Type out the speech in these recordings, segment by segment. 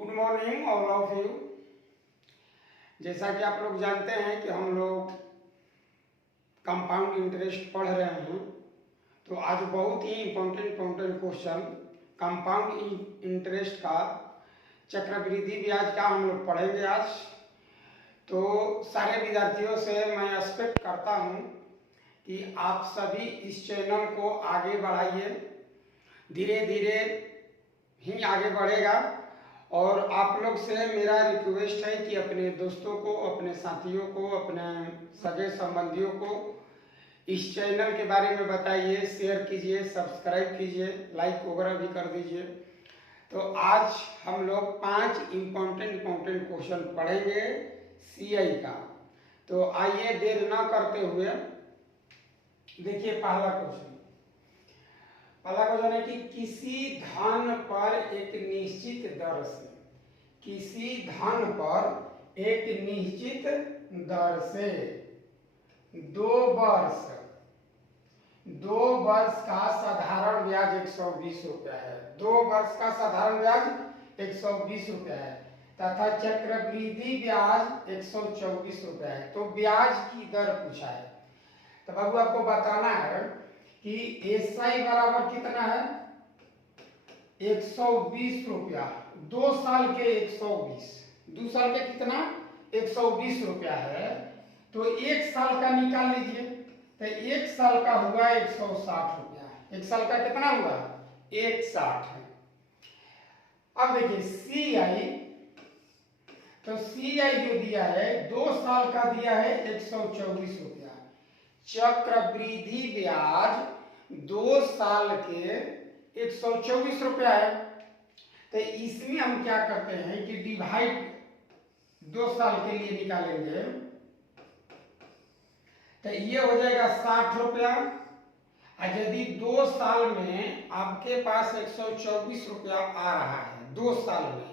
Good morning all of you. जैसा कि आप लोग जानते हैं कि हम लोग कंपाउंड इंटरेस्ट पढ़ रहे हैं, तो आज बहुत ही इम्पोर्टेंट क्वेश्चन कंपाउंड इंटरेस्ट का चक्रवृद्धि ब्याज का हम लोग पढ़ेंगे आज। तो सारे विद्यार्थियों से मैं एक्सपेक्ट करता हूँ कि आप सभी इस चैनल को आगे बढ़ाइए, धीरे धीरे ही आगे बढ़ेगा। और आप लोग से मेरा रिक्वेस्ट है कि अपने दोस्तों को, अपने साथियों को, अपने सगे संबंधियों को इस चैनल के बारे में बताइए, शेयर कीजिए, सब्सक्राइब कीजिए, लाइक वगैरह भी कर दीजिए। तो आज हम लोग 5 इम्पोर्टेंट क्वेश्चन पढ़ेंगे सीआई का। तो आइए देर ना करते हुए देखिए पहला क्वेश्चन है कि किसी धन पर एक निश्चित दर से, किसी धन पर एक निश्चित दर से 2 वर्ष का साधारण ब्याज 120 रुपया है। 2 वर्ष का साधारण ब्याज 120 रुपया है तथा चक्रवृद्धि ब्याज 124 रुपया है। तो ब्याज की दर पूछा है। तो बाबू आपको बताना है कि एसआई बराबर कितना है 120 रुपया। 2 साल के 120, 2 साल के कितना 120 रुपया है। तो 1 साल का निकाल लीजिए। तो 1 साल का हुआ 160 रुपया। 1 साल का कितना हुआ 160 है। अब देखिए सीआई, तो सीआई जो दिया है 2 साल का दिया है 124 रुपया। चक्रवृद्धि ब्याज 2 साल के 124 रुपया है। तो इसमें हम क्या करते हैं कि डिवाइड 2 साल के लिए निकालेंगे। तो ये हो जाएगा 60 रुपया। और यदि 2 साल में आपके पास 124 रुपया आ रहा है 2 साल में,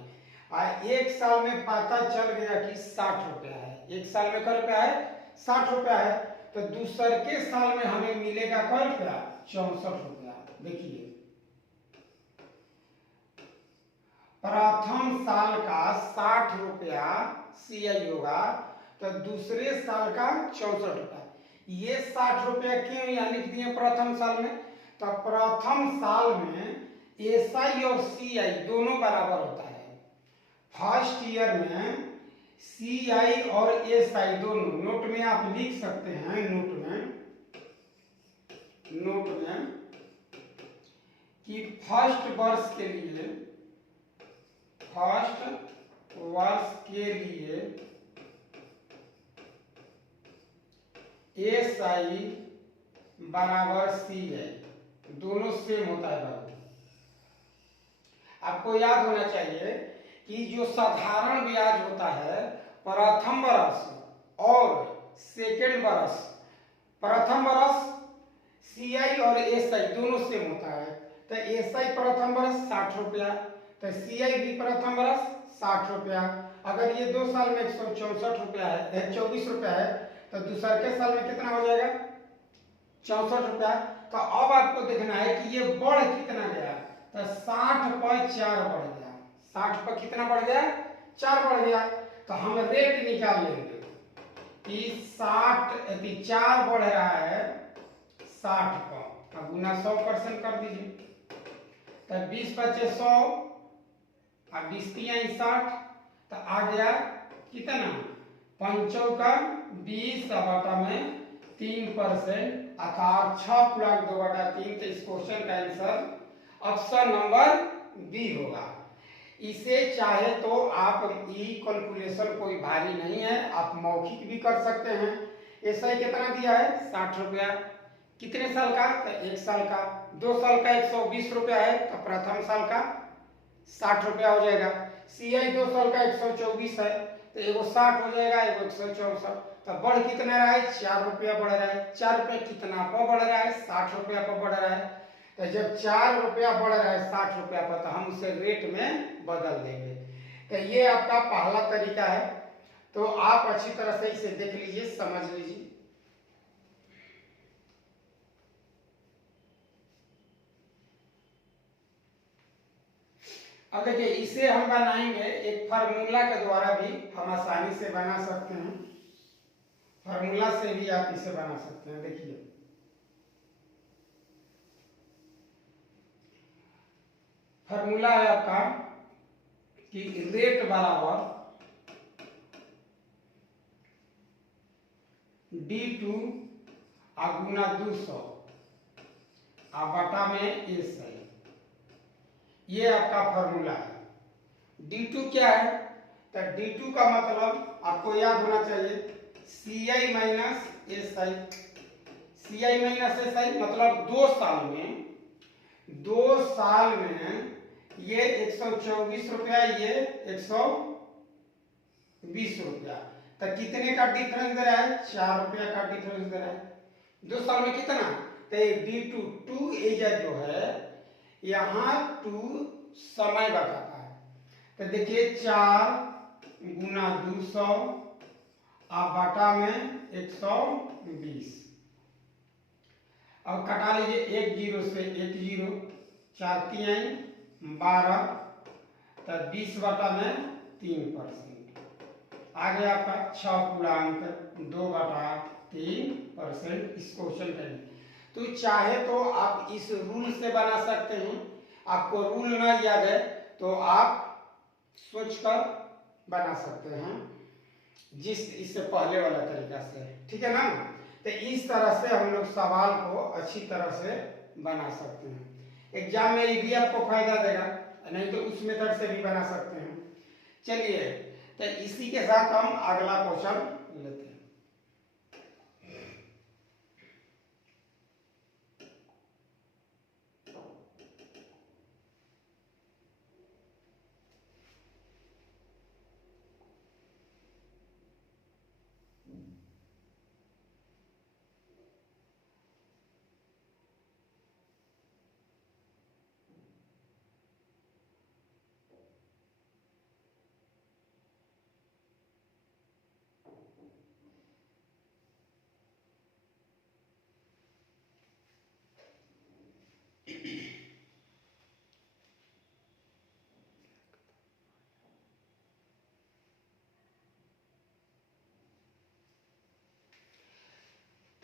और 1 साल में पता चल गया कि 60 रुपया है, 1 साल में क्या रुपया है 60 रुपया है, तो दूसर के साल में हमें मिलेगा क्या रुपया 64 रुपया। देखिए प्रथम साल का 60 रुपया सीआई होगा, तो दूसरे साल का 64 रुपया। ये 60 रुपया क्यों यहाँ लिख दिए प्रथम साल में? तो प्रथम साल में एसआई और सीआई दोनों बराबर होता है। फर्स्ट ईयर में सीआई और एसआई दोनों, नोट में आप लिख सकते हैं, नोट में कि फर्स्ट वर्ष के लिए एसआई बराबर सीआई, दोनों सेम होता है बाबू। आपको याद होना चाहिए कि जो साधारण ब्याज होता है प्रथम वर्ष और सेकेंड वर्ष, प्रथम वर्ष सीआई और एसआई दोनों सेम होता है। तो एसआई प्रथम वर्ष 60 रुपया, तो सीआई भी प्रथम वर्ष 60 रुपया। अगर ये 2 साल में 164 रुपया है, 24 रुपया है, तो दूसरे के साल में कितना हो जाएगा 64 रुपया। तो अब आपको देखना है कि ये बढ़ कितना गया। तो 60 पर 4 बढ़ गया। 60 पर कितना बढ़ गया 4 बढ़ गया। तो हम रेट निकाल लेंगे कि 4 बढ़ रहा है 60 पर, अब गुना 100% कर दीजिए। तो 20 पचे 100, अब 20 तियाई 60, तो आ गया कितना 5 का 20 बटा में 3%, अर्थात 6/2/3। तो इस क्वेश्चन का आंसर ऑप्शन नंबर बी होगा। इसे चाहे तो आप ई कैलकुलेशन कोई भारी नहीं है, आप मौखिक भी कर सकते हैं। ऐसा ही कितना दिया है 60 रुपया, कितने साल का तो 1 साल का। 2 साल का 120 रुपया है, तो प्रथम साल का 60 रुपया हो जाएगा। सीआई 2 साल का 124 है, तो एगो 60 हो जाएगा, एगो 164। तो बढ़ कितना रहा है 4 रुपया बढ़ रहा है। 4 रुपया कितना पर बढ़ रहा है 60 रुपया पर बढ़ रहा है। तो जब 4 रुपया बढ़ रहा है 60 रुपया पर, तो हम उसे रेट में बदल देंगे। तो ये आपका पहला तरीका है। तो आप अच्छी तरह से इसे देख लीजिए, समझ लीजिए। अब देखिए इसे हम बनाएंगे एक फार्मूला के द्वारा भी हम आसानी से बना सकते हैं। फार्मूला से भी आप इसे बना सकते हैं। देखिए फार्मूला है आपका कि रेट बराबर D2 गुना 200 बटा में SI। ये आपका फार्मूला है। D2 क्या है? तो D2 का मतलब आपको याद होना चाहिए CI minus SI। CI minus SI मतलब 2 साल में ये 124 रुपया, ये 120 रुपया, तो कितने का डिफरेंस दे रहा है? 4 रुपया का डिफरेंस दे रहा है। 2 साल में कितना? तो D2 2 एजा जो है यहाँ 2 समय बताता है। तो देखिए 4 गुना 200 बटा में 120। अब कटा लीजिए एक जीरो से एक जीरो, 4 3 12, तो 20 बटा में 3%। आगे आपका 6 पूर्णांक 2 बटा 3% इस क्वेश्चन का। तो चाहे तो आप इस रूल से बना सकते हैं। आपको रूल ना याद है तो आप सोचकर बना सकते हैं जिस इससे पहले वाला तरीका से, ठीक है ना। तो इस तरह से हम लोग सवाल को अच्छी तरह से बना सकते हैं। एग्जाम में ये भी आपको फायदा देगा, नहीं तो उस मेथड से भी बना सकते हैं। चलिए तो इसी के साथ हम अगला क्वेश्चन लेते हैं।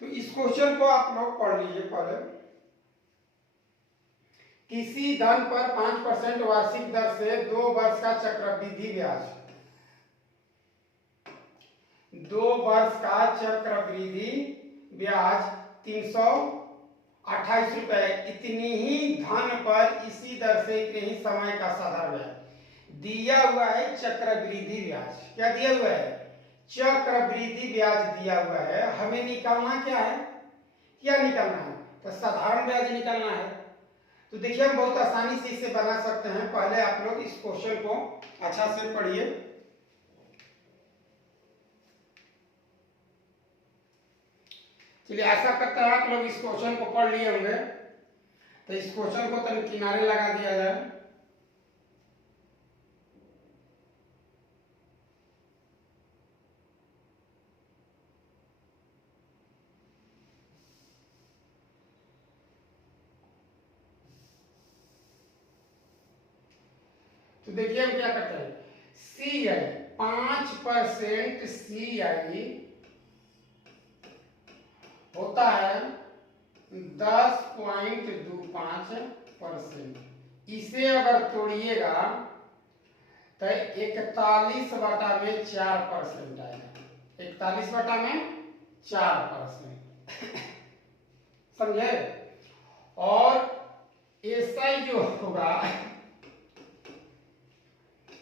तो इस क्वेश्चन को आप लोग पढ़ लीजिए पहले। किसी धन पर 5% वार्षिक दर से 2 वर्ष का चक्रवृद्धि ब्याज, 2 वर्ष का चक्रवृद्धि ब्याज 328 रुपए, इतनी ही धन पर इसी दर से इतने ही समय का साधारण ब्याज दिया हुआ है। चक्रवृद्धि ब्याज क्या दिया हुआ है? चक्रवृद्धि ब्याज दिया हुआ है। हमें निकालना क्या है? क्या निकालना है? तो साधारण ब्याज निकालना है। तो देखिए हम बहुत आसानी से इसे बना सकते हैं। पहले आप लोग इस क्वेश्चन को अच्छा से पढ़िए। चलिए ऐसा करते हैं आप लोग इस क्वेश्चन को पढ़ लिए होंगे, तो इस क्वेश्चन को तन किनारे लगा दिया जाए। तो देखिए हम क्या करते हैं, CI 5% CI होता है 10.25%। इसे अगर तोड़िएगा तो 41 बटा में 4% आएगा। 41 बटा में 4%, समझे। और SI जो होगा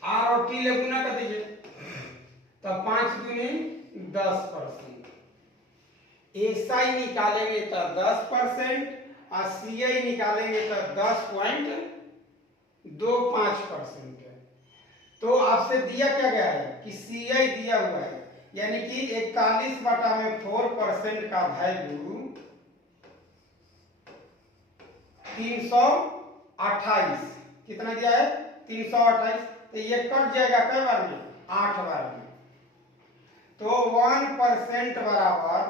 R और T ले गुना कर दीजिए, तो 5 दूनी 10%। SI निकालेंगे तो 10% और CI निकालेंगे तो 10.25%। तो आपसे दिया क्या गया है कि CI दिया हुआ है, यानी कि 41 बटा में 4% का वैल्यू 328। कितना दिया है? 328। तो ये कट जाएगा कई बार में? 8 बार में। तो 1% बराबर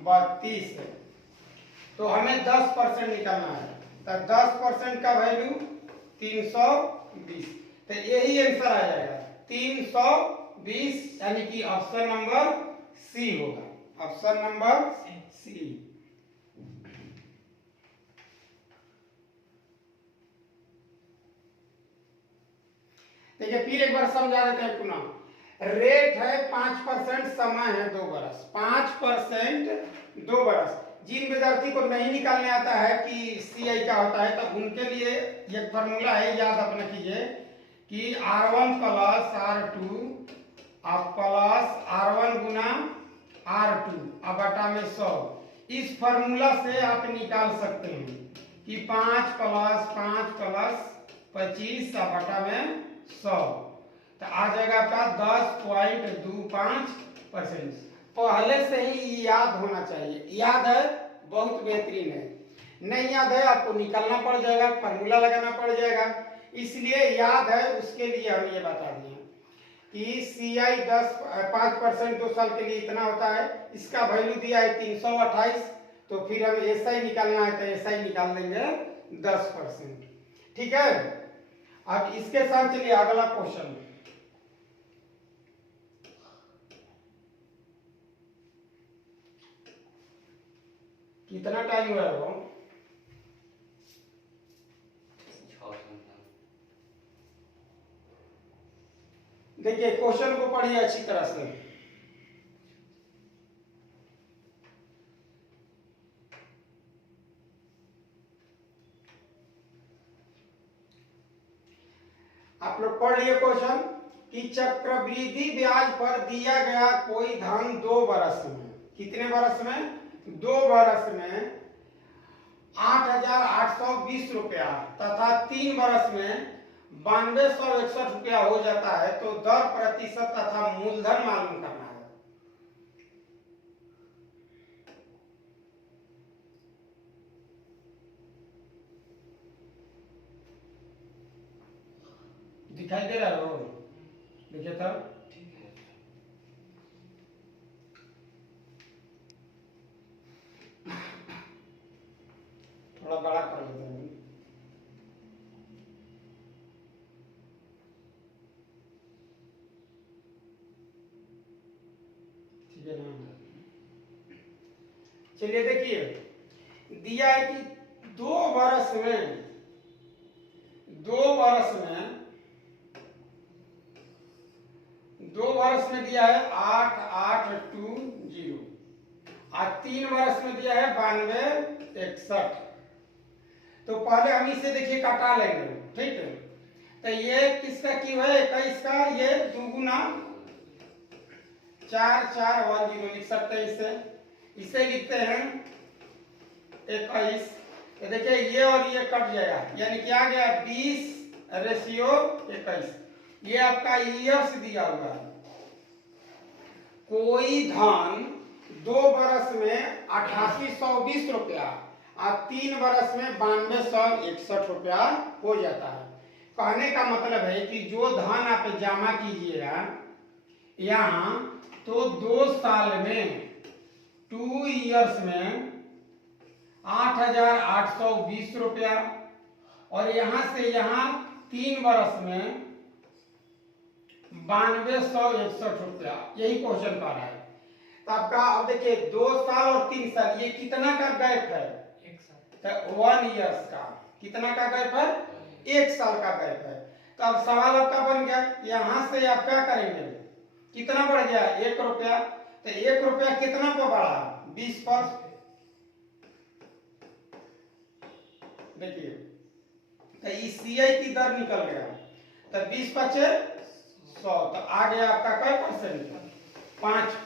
32 है। तो हमें 10% निकालना है। तो 10% का वैल्यू 328 320। तो यही आंसर आ जाएगा 320, यानी कि ऑप्शन नंबर सी होगा, ऑप्शन नंबर सी। देखिए फिर एक बार समझा देते हैं पुनः। रेट है 5%, समय है 2 बरस। 5% 2 बरस। जिन विद्यार्थी को नहीं निकालने आता है कि सीआई क्या होता है, तो उनके लिए एक फॉर्मूला है, याद अपने कीजिए कि R1 plus R2 plus R1 गुना R2 अब बटा में 100। इस फॉर्मूला से आप निकाल सकते हैं कि 5 प्लस 5 प्लस 25 बटा में 100, तो आ जाएगा आपका 10.25%। पहले से ही याद होना चाहिए। याद है बहुत बेहतरीन है, नहीं याद है आपको निकालना पड़ जाएगा, फॉर्मूला लगाना पड़ जाएगा। इसलिए याद है उसके लिए हम ये बता दिए कि सीआई 5% 2 साल के लिए इतना होता है। इसका वैल्यू दिया है 328, तो फिर हम एसआई निकालना है तो एसआई निकाल देंगे 10%। ठीक है। अब इसके साथ चलिए अगला क्वेश्चन। कितना टाइम हुआ है वो? देखिए क्वेश्चन को पढ़िए अच्छी तरह से। आप लोग पढ़ लिए क्वेश्चन कि चक्रवृद्धि ब्याज पर दिया गया कोई धन 2 बरस में, कितने बरस में? 2 बरस में 8,820 रुपया तथा 3 बरस में 9261 रुपया हो जाता है, तो दर, प्रतिशत तथा मूलधन मालूम करना है। दिखाई दे रहा है वो? देखिए तब थोड़ा बड़ा कर लेते हैं। ठीक है ना? चलिए देखिए दिया है कि 2 बरस में 2 बरस में 2 बरस में दिया है 8820 और 3 बरस में दिया है 9261। तो पहले हम इसे देखिए काटा लेंगे। ठीक है, तो ये किसका क्यू है? 21 का। ये 2 गुना 4410 लिख सकते हैं इसे। इसे लिखते हैं 21। तो देखिए ये और ये कट जाएगा, यानी कि आ गया 20:21। ये आपका ईयर्स दिया हुआ है। कोई धन 2 बरस में 8820 रुपया और 3 बरस में 9261 रुपया हो जाता है। कहने का मतलब है कि जो धन आप जमा कीजिएगा यहाँ, तो 2 साल में 2 इयर्स में 8,820 रुपया और यहाँ से यहाँ 3 बरस में 9261 रुपया, यही क्वेश्चन पा रहा है। तो आपका अब देखिए 2 साल और 3 साल, ये कितना का गैप है? 1 साल। तो 1 इयर्स का कितना का गैप है? 1 साल का गैप है। तो अब सवाल आपका बन गया, यहाँ से आप क्या करेंगे? कितना बढ़ गया? 1 रुपया। तो 1 रुपया कितना पर बढ़ा? 20 पर। देखिए तो इस सीआई की दर निकल गया, तो 20 बचे 100, तो आ गया आपका कै परसेंट? 5%।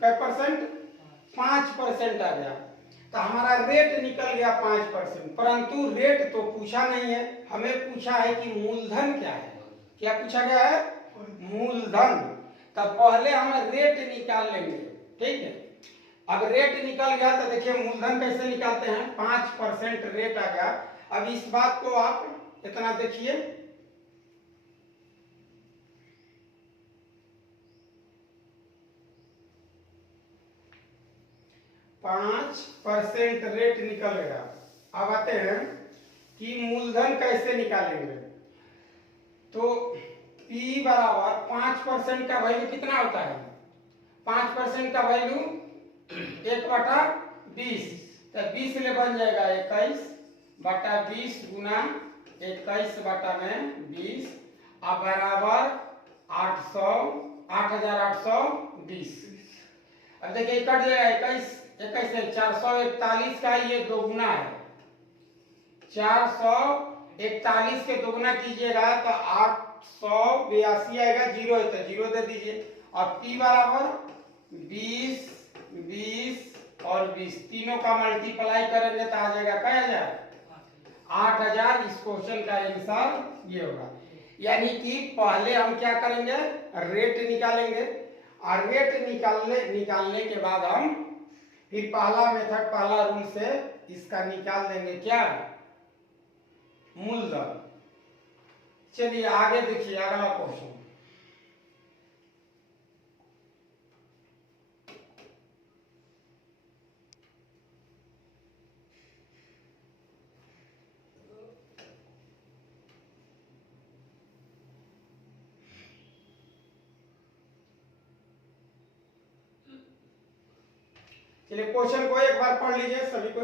कै परसेंट? 5% आ गया। तो हमारा रेट निकल गया 5%, परंतु रेट तो पूछा नहीं है, हमें पूछा है कि मूलधन क्या है। क्या पूछा गया है? मूलधन। तब पहले हम रेट निकाल लेंगे। ठीक है, अब रेट निकल गया तो देखिए मूलधन कैसे निकालते हैं? 5% रेट आ गया। अब इस बात को आप इतना देखिए, 5% रेट निकल गया। अब आते हैं कि मूलधन कैसे निकालेंगे। तो P बराबर 5% का वैल्यू कितना होता है, 5% का वैल्यू 1/20, तो 20 ले बन जाएगा 21/20 गुना 21/20 अब बराबर 8,820। अब देखिए कट जाएगा 21 से 441 का ये दोगुना है, 441 के दोगुना कीजिएगा तो 882 आएगा, जीरो है तो जीरो दे दीजिए। और P बराबर 20 20 और 20 तीनों का मल्टीप्लाई करेंगे तो आ जाएगा क्या, 8,000। इस क्वेश्चन का आंसर ये होगा। यानी कि पहले हम क्या करेंगे, रेट निकालेंगे और रेट निकालने के बाद हम फिर पहला मेथड, पहला रूल से इसका निकाल देंगे क्या, मूलधन। चलिए आगे देखिए अगला क्वेश्चन। चलिए क्वेश्चन को एक बार पढ़ लीजिए सभी को,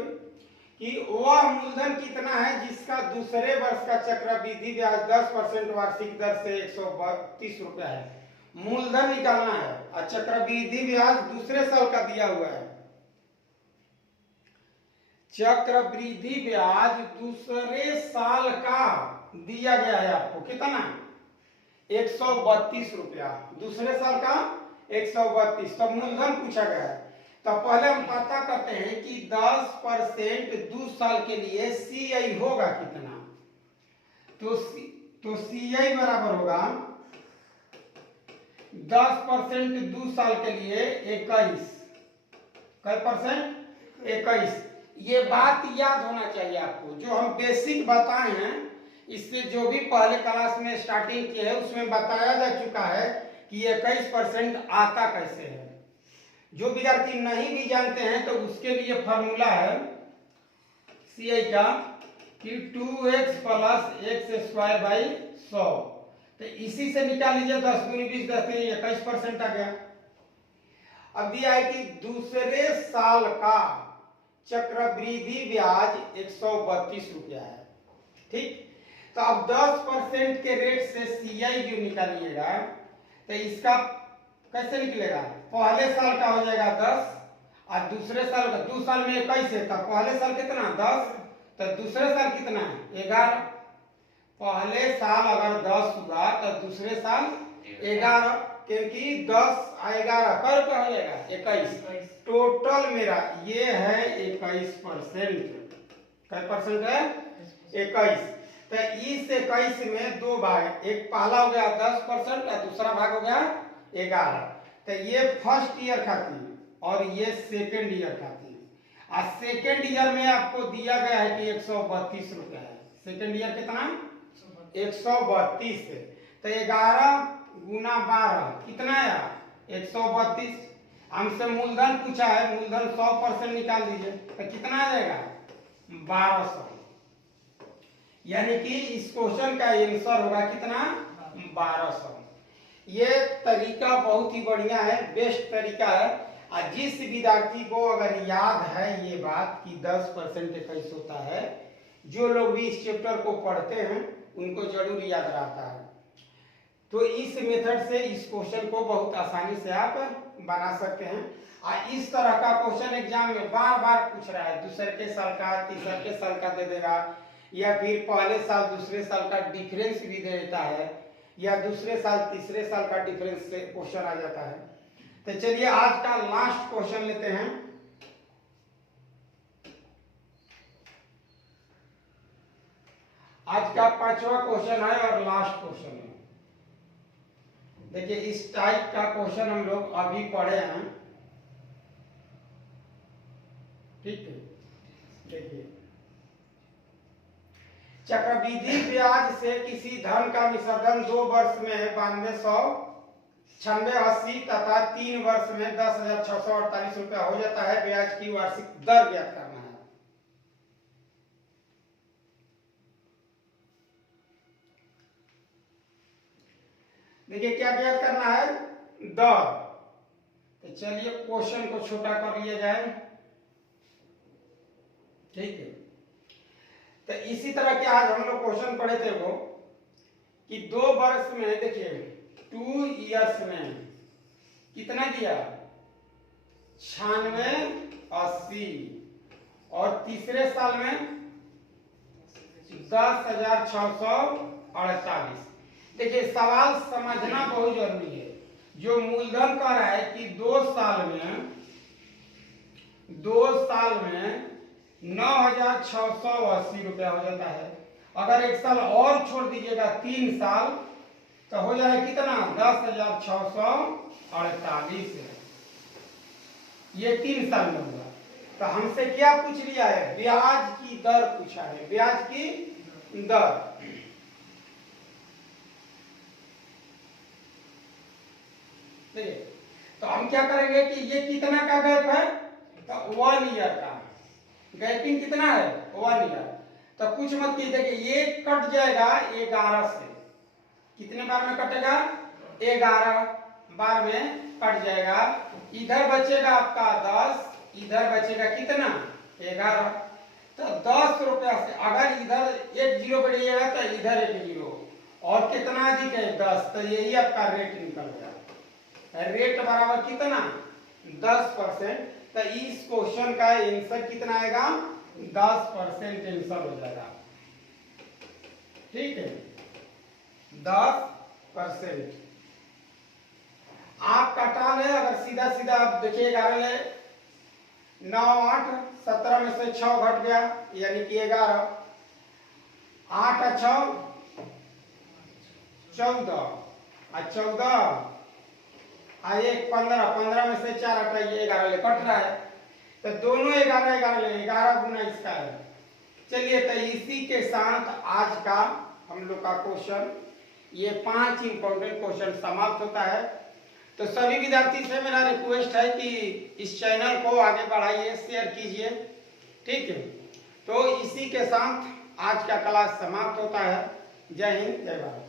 कि वह मूलधन कितना है जिसका दूसरे वर्ष का चक्रवृद्धि ब्याज 10% वार्षिक दर से 132 रुपया है। मूलधन निकालना है और चक्रवृद्धि ब्याज दूसरे साल का दिया हुआ है। चक्रवृद्धि ब्याज दूसरे साल का दिया गया है आपको कितना, 132 रुपया, दूसरे साल का 132। तो मूलधन पूछा गया है, तो पहले हम पता करते हैं कि 10% 2 साल के लिए CI होगा कितना। तो CI बराबर होगा 10% 2 साल के लिए 21, कै परसेंट, 21। ये बात याद होना चाहिए आपको, जो हम बेसिक बताए हैं, इससे जो भी पहले क्लास में स्टार्टिंग की है उसमें बताया जा चुका है कि 21% आता कैसे है। जो विद्यार्थी नहीं भी जानते हैं तो उसके लिए फॉर्मूला है CI का कि 2x प्लस x²/100। तो इसी से निकाल लीजिए 10 दूनी 20 10 21% आ गया। अब दिया है कि दूसरे साल का चक्रवृद्धि ब्याज 132 रुपया है, ठीक। तो अब 10% के रेट से CI जो निकालिएगा तो इसका कैसे निकलेगा, पहले साल का हो जाएगा 10 और दूसरे साल का, 2 साल में 21 है, तब पहले साल कितना 10, तो दूसरे साल कितना 11। पहले साल अगर 10 हुआ तो दूसरे साल 11, क्योंकि 10 और 11 कर हो जाएगा 21। टोटल मेरा ये है 21%, क्या परसेंट है 21। तो इस 21 में 2 भाग, एक पहला हो गया 10% और दूसरा भाग हो गया 11। तो ये फर्स्ट ईयर खातिर और ये सेकेंड ईयर खातिर। और सेकेंड ईयर में आपको दिया गया है कि 132 रुपया है। सेकेंड ईयर कितना 132 है। तो 11 गुना 12 कितना है 132। हमसे मूलधन पूछा है, मूलधन 100% निकाल दीजिए तो कितना आ जाएगा 1200। यानी कि इस क्वेश्चन का आंसर होगा कितना 1200। ये तरीका बहुत ही बढ़िया है, बेस्ट तरीका है। और जिस विद्यार्थी को अगर याद है ये बात कि 10% 21 होता है, जो लोग भी इस चैप्टर को पढ़ते हैं उनको जरूर याद रहता है। तो इस मेथड से इस क्वेश्चन को बहुत आसानी से आप बना सकते हैं। और इस तरह का क्वेश्चन एग्जाम में बार बार पूछ रहा है, दूसरे के साल का, तीसरे के साल का दे देगा, या फिर पहले साल दूसरे साल का डिफरेंस भी दे देता है, या दूसरे साल तीसरे साल का डिफरेंस से क्वेश्चन आ जाता है। तो चलिए आज का लास्ट क्वेश्चन लेते हैं। आज का 5वां क्वेश्चन है और लास्ट क्वेश्चन है। देखिए इस टाइप का क्वेश्चन हम लोग अभी पढ़े हैं, ठीक है। देखिए चक्रवृद्धि ब्याज से किसी धन का विसर्जन 2 वर्ष में 9296 तथा 3 वर्ष में 10,648 रुपया हो जाता है। ब्याज की वार्षिक दर ज्ञात करना है। देखिए क्या ज्ञात करना है, दर। तो चलिए क्वेश्चन को छोटा कर लिया जाए, ठीक है। तो इसी तरह के आज हम लोग क्वेश्चन पढ़े थे वो कि 2 वर्ष में, देखिए 2 इयर्स में कितना दिया, 96, 80, और तीसरे साल में 10,648। देखिए सवाल समझना बहुत जरूरी है। जो मूलधन कह रहा है कि 2 साल में 9,680 रुपया हो जाता है। अगर एक साल और छोड़ दीजिएगा 3 साल तो हो जाएगा कितना, 10,648 है। ये 3 साल में होगा। तो हमसे क्या पूछ लिया है, ब्याज की दर पूछा है, ब्याज की दर। तो हम क्या करेंगे कि ये कितना का गैप है, तो 1 ईयर का गैपिंग कितना है, 1 ईयर। तो कुछ मत कीजिए, ये कट जाएगा 11 से। कितने बार में कटेगा, 11 बार में कट जाएगा। इधर बचेगा आपका 10, इधर बचेगा कितना, 11। तो 10 रुपया से अगर इधर एक जीरो बढ़िएगा तो इधर एक जीरो, और कितना अधिक है, 10। तो यही आपका रेट निकल गया। रेट बराबर कितना, 10%। तो इस क्वेश्चन का आंसर कितना आएगा, 10% आंसर हो जाएगा, ठीक है, 10%। आप कटा ले, अगर सीधा सीधा आप देखिए 11 ले, 9, 8, 17 में से 6 घट गया यानी कि 11, 8 और 6 14, और 14 और 1 15, 15 में से 4 हटाइए, 11 ले, कट रहा है। तो दोनों 11 11 ले, 11 गुना इसका है। चलिए तो इसी के साथ आज का हम लोग का क्वेश्चन, ये 5 इंपॉर्टेंट क्वेश्चन समाप्त होता है। तो सभी विद्यार्थी से मेरा रिक्वेस्ट है कि इस चैनल को आगे बढ़ाइए, शेयर कीजिए, ठीक है। तो इसी के साथ आज का क्लास समाप्त होता है। जय हिंद, जय भारत।